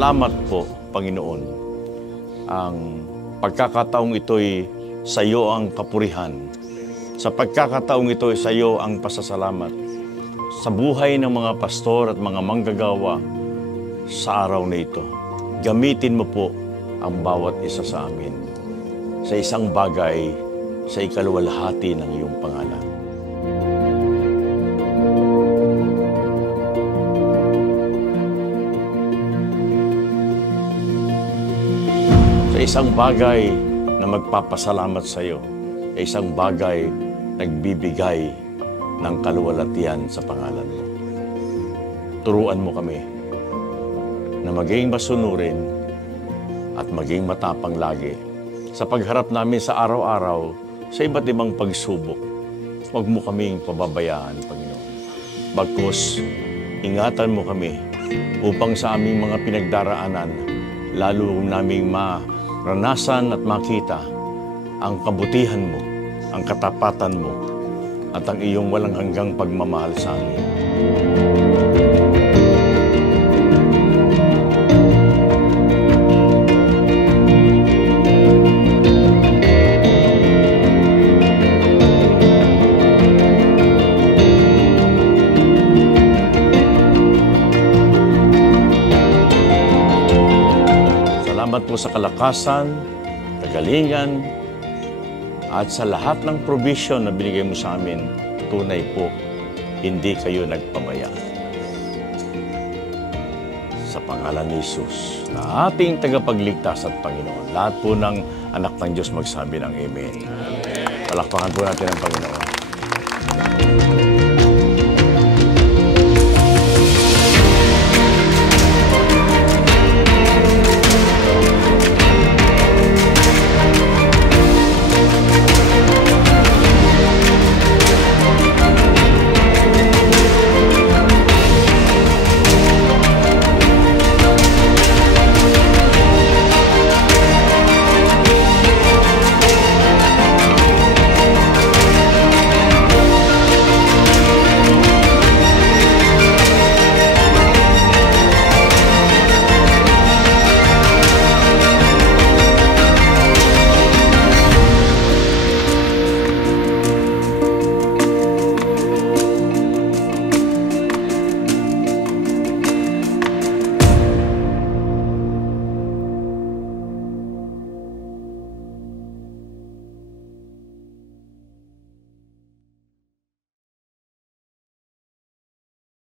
Salamat po, Panginoon. Ang pagkakataong ito'y sa iyo ang kapurihan. Sa pagkakataong ito'y sa iyo ang pasasalamat. Sa buhay ng mga pastor at mga manggagawa sa araw na ito, gamitin mo po ang bawat isa sa amin sa isang bagay sa ikaluwalhati ng iyong pangalan. Sa isang bagay na magpapasalamat sa iyo, sa isang bagay nagbibigay ng kaluwalhatian sa pangalan mo. Turuan mo kami na maging masunurin at maging matapang lagi sa pagharap namin sa araw-araw sa iba't ibang pagsubok. Huwag mo kaming pababayaan, Panginoon. Bagkus, ingatan mo kami upang sa aming mga pinagdaraanan, lalo naming maranasan at makita ang kabutihan mo, ang katapatan mo, at ang iyong walang hanggang pagmamahal sa amin. Salamat po sa kalakasan, kagalingan, at sa lahat ng provision na binigay mo sa amin. Tunay po, hindi kayo nagpabaya. Sa pangalan ni Jesus, na ating tagapagligtas at Panginoon, lahat po ng anak ng Diyos magsabi ng Amen. Palakpakan po natin ang Panginoon.